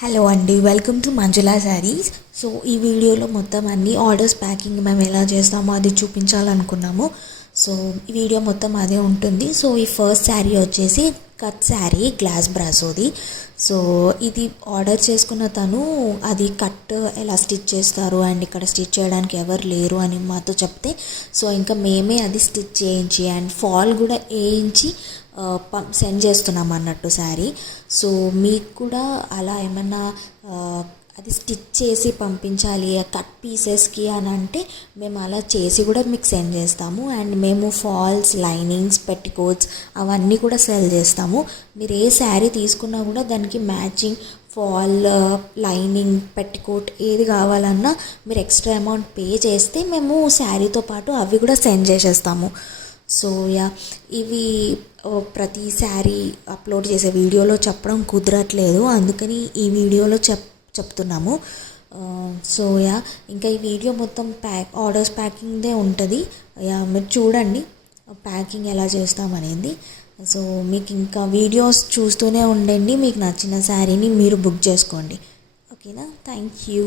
Hello అండి, welcome to Manjula saris. So ఈ వీడియోలో మొత్తం అన్ని ఆర్డర్స్ ప్యాకింగ్ మేము ఎలా చేస్తామో అది చూపించాలనుకున్నాము. సో ఈ వీడియో మొత్తం అదే ఉంటుంది. సో ఈ ఫస్ట్ శారీ వచ్చేసి కట్ శారీ గ్లాస్ బ్రాసోది. సో ఇది ఆర్డర్ చేసుకున్న తను అది కట్ ఎలా స్టిచ్ చేస్తారు అండ్ ఇక్కడ స్టిచ్ చేయడానికి ఎవరు లేరు అని మాతో చెప్తే, సో ఇంకా మేమే అది స్టిచ్ చేయించి అండ్ ఫాల్ కూడా వేయించి సెండ్ చేస్తున్నాం అన్నట్టు శారీ. సో మీకు కూడా అలా ఏమన్నా అది స్టిచ్ చేసి పంపించాలి కట్ పీసెస్కి అని అంటే మేము అలా చేసి కూడా మీకు సెండ్ చేస్తాము. అండ్ మేము ఫాల్స్, లైనింగ్స్, పెట్టికోట్స్ అవన్నీ కూడా సెల్ చేస్తాము. మీరు ఏ శారీ తీసుకున్నా కూడా దానికి మ్యాచింగ్ ఫాల్, లైనింగ్, పెట్టికోట్ ఏది కావాలన్నా మీరు ఎక్స్ట్రా అమౌంట్ పే చేస్తే మేము శారీతో పాటు అవి కూడా సెండ్ చేసేస్తాము. సో ఇవి ప్రతి శారీ అప్లోడ్ చేసే వీడియోలో చెప్పడం కుదరట్లేదు, అందుకని ఈ వీడియోలో చెప్తున్నాము. సో ఇంకా ఈ వీడియో మొత్తం ఆర్డర్స్ ప్యాకింగ్దే ఉంటుంది. మీరు చూడండి ప్యాకింగ్ ఎలా చేస్తామనేది. సో మీకు ఇంకా వీడియోస్ చూస్తూనే ఉండండి, మీకు నచ్చిన శారీని మీరు బుక్ చేసుకోండి. ఓకేనా? Thank you.